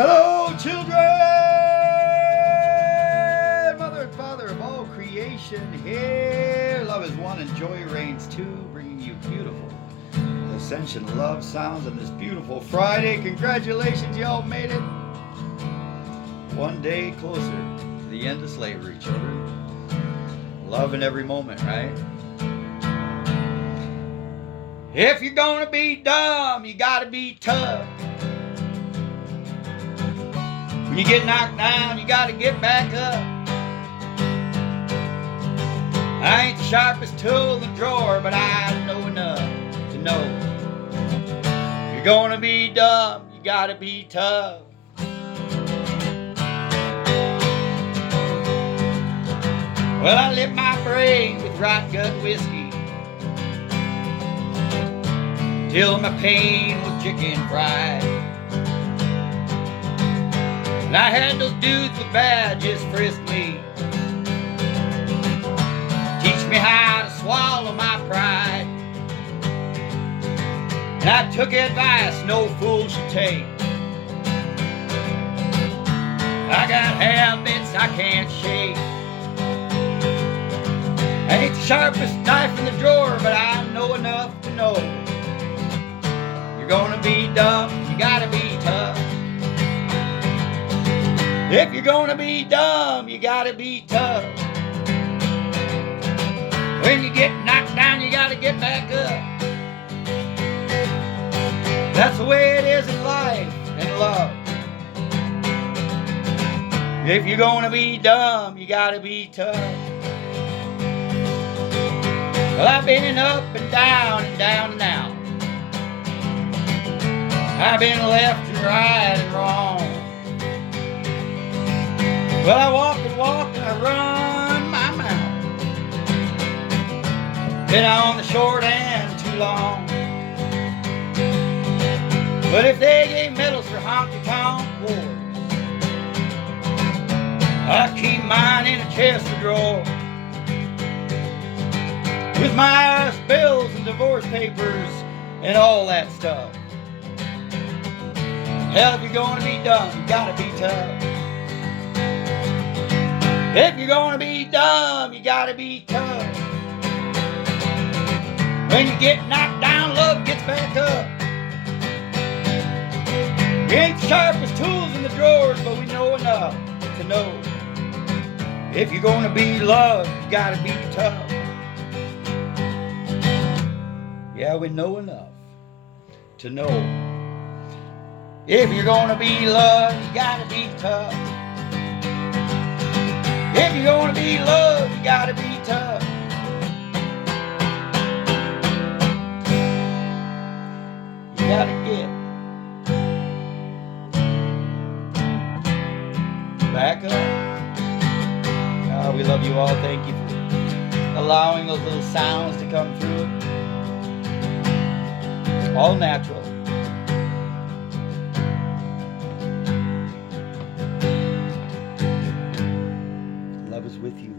Hello, children! Mother and Father of all creation here. Love is one and joy reigns two, bringing you beautiful Ascension love sounds on this beautiful Friday. Congratulations, y'all made it one day closer to the end of slavery, children. Love in every moment, right? If you're gonna be dumb, you gotta be tough. When you get knocked down, you gotta get back up. I ain't the sharpest tool in the drawer, but I know enough to know. If you're gonna be dumb, you gotta be tough. Well, I lit my brain with rot gut whiskey till my pain was chicken fried. And I had those dudes with badges frisk me, teach me how to swallow my pride. And I took advice no fool should take. I got habits I can't shake. I ain't the sharpest knife in the drawer, but I know enough to know. You're gonna be dumb, you gotta be tough. If you're gonna be dumb, you gotta be tough. When you get knocked down, you gotta get back up. That's the way it is in life and love. If you're gonna be dumb, you gotta be tough. Well, I've been up and down and down and out. I've been left and right and wrong. Well, I walk and I run my mouth. Been on the short end too long. But if they gave medals for honky-tonk wars, I keep mine in a chest or drawer. With my bills and divorce papers and all that stuff. Hell, if you're gonna be dumb, you gotta be tough. If you're gonna be dumb, you gotta be tough. When you get knocked down, love gets back up. We ain't the sharpest tools in the drawers, but we know enough to know. If you're gonna be loved, you gotta be tough. Yeah, we know enough to know. If you're gonna be loved, you gotta be tough. If you're gonna be loved, you gotta be tough. You gotta get back up. We love you all. Thank you for allowing those little sounds to come through. All natural. Love is with you.